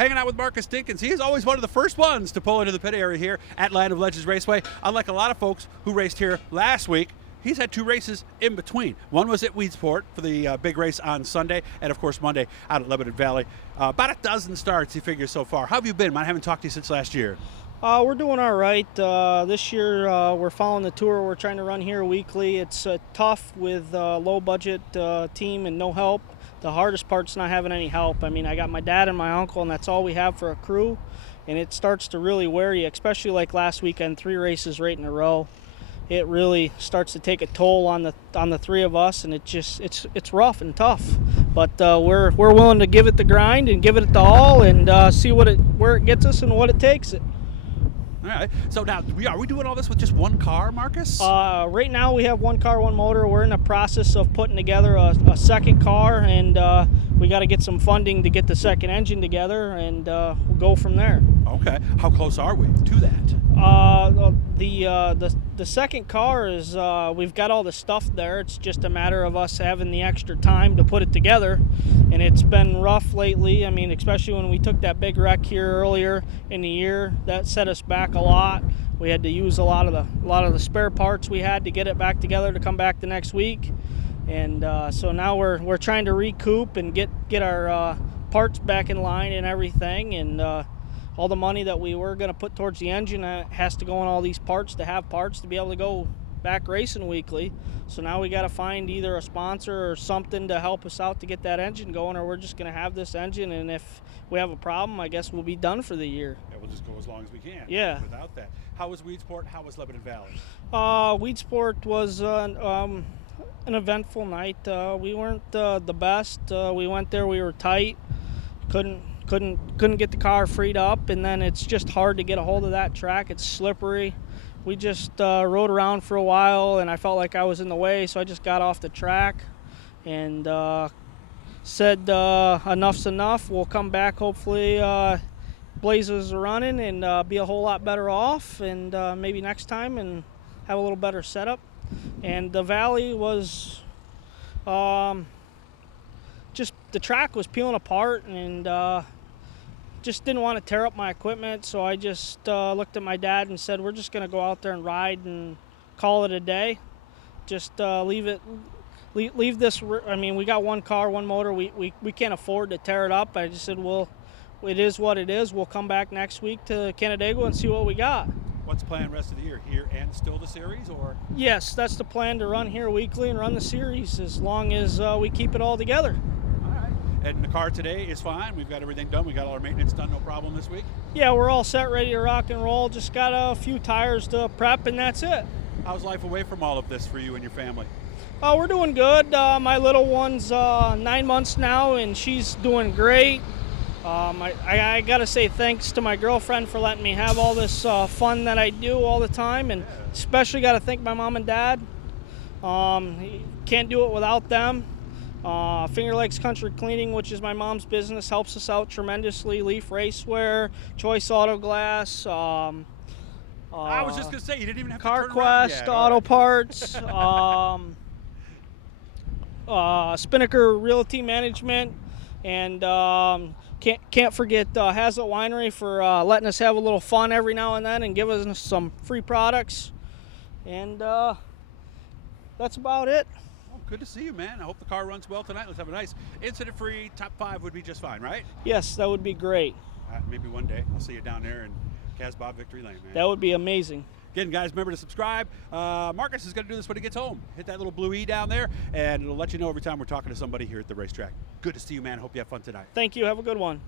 Hanging out with Marcus Dinkins. He is always one of the first ones to pull into the pit area here at Land of Legends Raceway. Unlike a lot of folks who raced here last week, he's had 2 races in between. One was at Weedsport for the big race on Sunday, and of course Monday out at Lebanon Valley. About a dozen starts, he figures, so far. How have you been? I haven't talked to you since last year. We're doing all right. This year we're following the tour we're trying to run here weekly. It's tough with a low-budget team and no help. The hardest part's not having any help. I mean, I got my dad and my uncle, and that's all we have for a crew. And it starts to really wear you, especially like last weekend, 3 races right in a row. It really starts to take a toll on the 3 of us, and it's rough and tough. But we're willing to give it the grind and give it the all, and see where it gets us and what it takes it. All right. So now, are we doing all this with just one car, Marcus? Right now we have 1 car, 1 motor. We're in the process of putting together a second car, and we got to get some funding to get the second engine together, and we'll go from there. Okay. How close are we to that? The second car is we've got all the stuff there. It's just a matter of us having the extra time to put it together, and it's been rough lately. I mean, especially when we took that big wreck here earlier in the year, that set us back a lot. We had to use a lot of the spare parts we had to get it back together to come back the next week, and so now we're trying to recoup and get our parts back in line and everything, and all the money that we were going to put towards the engine has to go on all these parts to have parts to be able to go back racing weekly. So now we got to find either a sponsor or something to help us out to get that engine going, or we're just going to have this engine, and if we have a problem, I guess we'll be done for the year. Yeah, we'll just go as long as we can. Yeah. Without that. How was Weedsport? How was Lebanon Valley? Weedsport was an eventful night. We weren't the best. We went there, we were tight. Couldn't get the car freed up, and then it's just hard to get a hold of that track. It's slippery. We just rode around for a while, and I felt like I was in the way, so I just got off the track and said enough's enough. We'll come back, hopefully blazers are running, and be a whole lot better off, and maybe next time and have a little better setup. And the valley was just the track was peeling apart, and just didn't want to tear up my equipment, so I just looked at my dad and said, we're just going to go out there and ride and call it a day. Just leave this. I mean, we got 1 car, 1 motor. We can't afford to tear it up. I just said, well, it is what it is. We'll come back next week to Canandaigua and see what we got. What's the plan rest of the year? Here and still the series, or? Yes, that's the plan, to run here weekly and run the series as long as we keep it all together. And the car today is fine. We've got everything done. We got all our maintenance done, no problem this week. Yeah, we're all set, ready to rock and roll. Just got a few tires to prep, and that's it. How's life away from all of this for you and your family? We're doing good. My little one's 9 months now, and she's doing great. I got to say thanks to my girlfriend for letting me have all this fun that I do all the time, and especially got to thank my mom and dad. Can't do it without them. Finger Lakes Country Cleaning, which is my mom's business, helps us out tremendously. Leaf Racewear, Choice Auto Glass. I was just going to say, you didn't even have to turn CarQuest, around yet. Auto Parts, Spinnaker Realty Management, and can't forget Hazlitt Winery for letting us have a little fun every now and then and give us some free products. And that's about it. Good to see you, man. I hope the car runs well tonight. Let's have a nice incident-free top 5 would be just fine, right? Yes, that would be great. Maybe one day I'll see you down there in Casbah Victory Lane, man. That would be amazing. Again, guys, remember to subscribe. Marcus is going to do this when he gets home. Hit that little blue E down there, and it'll let you know every time we're talking to somebody here at the racetrack. Good to see you, man. Hope you have fun tonight. Thank you. Have a good one.